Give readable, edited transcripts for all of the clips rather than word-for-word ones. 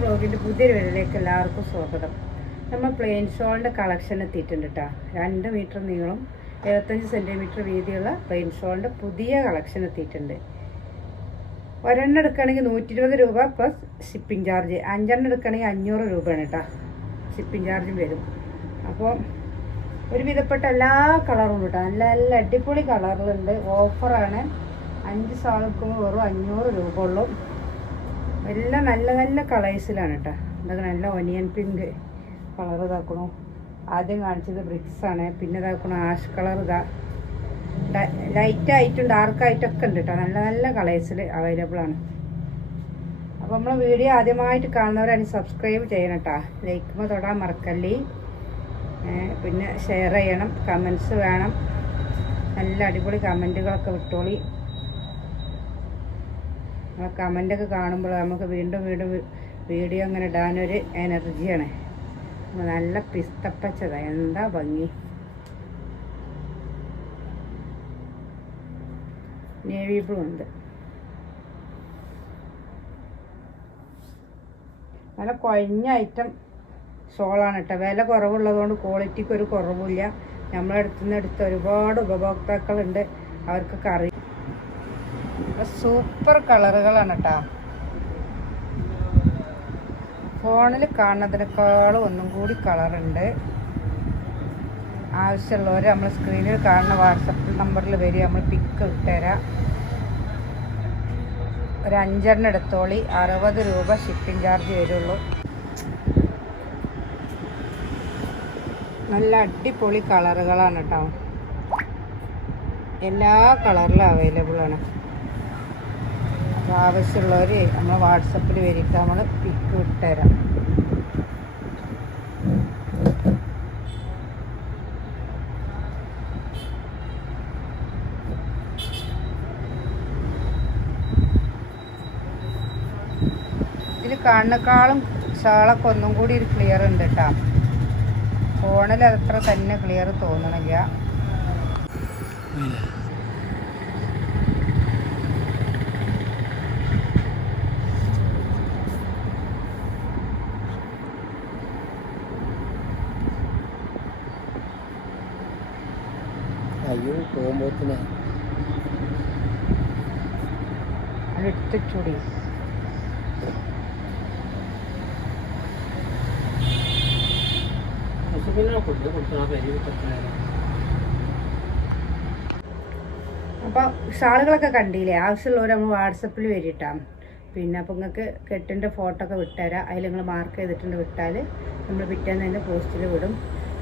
വ്ലോഗിൻ്റെ പുതിയൊരു വീഡിയോയിലേക്ക് എല്ലാവർക്കും സ്വാഗതം. നമ്മൾ പ്ലെയിൻ ഷോളിൻ്റെ കളക്ഷൻ എത്തിയിട്ടുണ്ട് കേട്ടോ. 2 മീറ്റർ നീളം 75 സെൻറ്റിമീറ്റർ വീതിയുള്ള പ്ലെയിൻ ഷോളിൻ്റെ പുതിയ കളക്ഷൻ എത്തിയിട്ടുണ്ട്. ഒരെണ്ണം എടുക്കുകയാണെങ്കിൽ 120 രൂപ പ്ലസ് ഷിപ്പിംഗ് ചാർജ്. 5 എടുക്കുകയാണെങ്കിൽ 500 രൂപയാണ് കേട്ടോ. ഷിപ്പിംഗ് ചാർജും വരും. അപ്പോൾ ഒരുവിധപ്പെട്ട എല്ലാ കളറും കേട്ടോ. നല്ല നല്ല അടിപൊളി കളറിലുണ്ട്. ഓഫറാണ്. 5 ഷാൾ എടുക്കുമ്പോൾ വെറും 500 രൂപ ഉള്ളൂ. എല്ലാം നല്ല നല്ല കളേഴ്സിലാണ് കേട്ടോ. ഇതൊക്കെ നല്ല ഒനിയൻ പിങ്ക് കളർ ഇതാക്കണു. ആദ്യം കാണിച്ചത് ബ്രിക്സാണ്. പിന്നെ ഇതാക്കണു ആഷ് കളർ. ലൈറ്റായിട്ടും ഡാർക്കായിട്ടൊക്കെ ഉണ്ട് കേട്ടോ. നല്ല നല്ല കളേഴ്സിൽ അവൈലബിൾ ആണ്. അപ്പോൾ നമ്മൾ വീഡിയോ ആദ്യമായിട്ട് കാണുന്നവരാണ് സബ്സ്ക്രൈബ് ചെയ്യണം കേട്ടോ. ലൈക്കുമ്പോൾ തൊടാൻ മറക്കല്ലേ. പിന്നെ ഷെയർ ചെയ്യണം. കമൻസ് വേണം. നല്ല അടിപൊളി കമൻറ്റുകളൊക്കെ വിട്ടോളി. ആ കമൻ്റൊക്കെ കാണുമ്പോൾ നമുക്ക് വീണ്ടും വീണ്ടും വീഡിയോ അങ്ങനെ ഇടാനൊരു എനർജിയാണ്. നല്ല പിസ്തപ്പച്ചത, എന്താ ഭംഗി. നേവി ബ്ലൂ ഉണ്ട്. നല്ല കുഴഞ്ഞ ഐറ്റം ഷോളാണ് കേട്ടോ. വില കുറവുള്ളതുകൊണ്ട് ക്വാളിറ്റിക്ക് ഒരു കുറവില്ല. നമ്മളടുത്തുനിന്ന് എടുത്ത ഒരുപാട് ഉപഭോക്താക്കളുണ്ട്. അവർക്കൊക്കെ അറിയാം. സൂപ്പർ കളറുകളാണ് കേട്ടോ. ഫോണിൽ കാണുന്നതിനേക്കാളും ഒന്നും കൂടി കളറുണ്ട്. ആവശ്യമുള്ളവർ നമ്മൾ സ്ക്രീനിൽ കാണുന്ന വാട്സപ്പ് നമ്പറിൽ വരിക. നമ്മൾ പിക്ക് ഇട്ടുതരാം. ഒരു 5 എടുത്തോളി. 60 രൂപ ഷിപ്പിംഗ് ചാർജ് വരുള്ളൂ. നല്ല അടിപൊളി കളറുകളാണ് കേട്ടോ. എല്ലാ കളറിലും അവൈലബിൾ ആണ്. അപ്പോൾ ആവശ്യമുള്ളവർ നമ്മൾ വാട്സപ്പിൽ വരിക. നമ്മൾ പിക്ക് ഇട്ടുതരാം. ഇതിൽ കാണുന്നേക്കാളും ഷാളൊക്കെ ഒന്നും കൂടി ഒരു ക്ലിയർ ഉണ്ട് കേട്ടോ. ഫോണിൽ അത്ര തന്നെ ക്ലിയർ തോന്നണില്ല. അയ്യോ പോകുമ്പോത്തിന് ചുടി അപ്പോൾ ഷാളുകളൊക്കെ കണ്ടില്ലേ. ആവശ്യമുള്ളവർ നമ്മൾ വാട്സപ്പിൽ വരിട്ടാണ്. പിന്നെ അപ്പോൾ നിങ്ങൾക്ക് കെട്ടിൻ്റെ ഫോട്ടോ ഒക്കെ വിട്ടുതരാം. അതിൽ നിങ്ങൾ മാർക്ക് ചെയ്തിട്ടുണ്ട് വിട്ടാൽ നമ്മൾ പിറ്റേന്ന് തന്നെ പോസ്റ്റിൽ വിടും.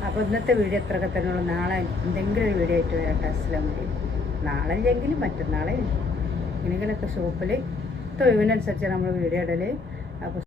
അപ്പോൾ ഇന്നത്തെ വീഡിയോ എത്രയൊക്കെ തന്നെയുള്ളൂ. നാളെ എന്തെങ്കിലും ഒരു വീഡിയോ ആയിട്ട് വരാം. അസ്സലാമു അലൈക്കും. നാളെ ഇല്ലെങ്കിലും മറ്റന്നാളെ എങ്ങനെയെങ്കിലുമൊക്കെ ഷോപ്പിൽ തൊഴിവിനനുസരിച്ച് നമ്മൾ വീഡിയോ ഇടൽ. അപ്പോൾ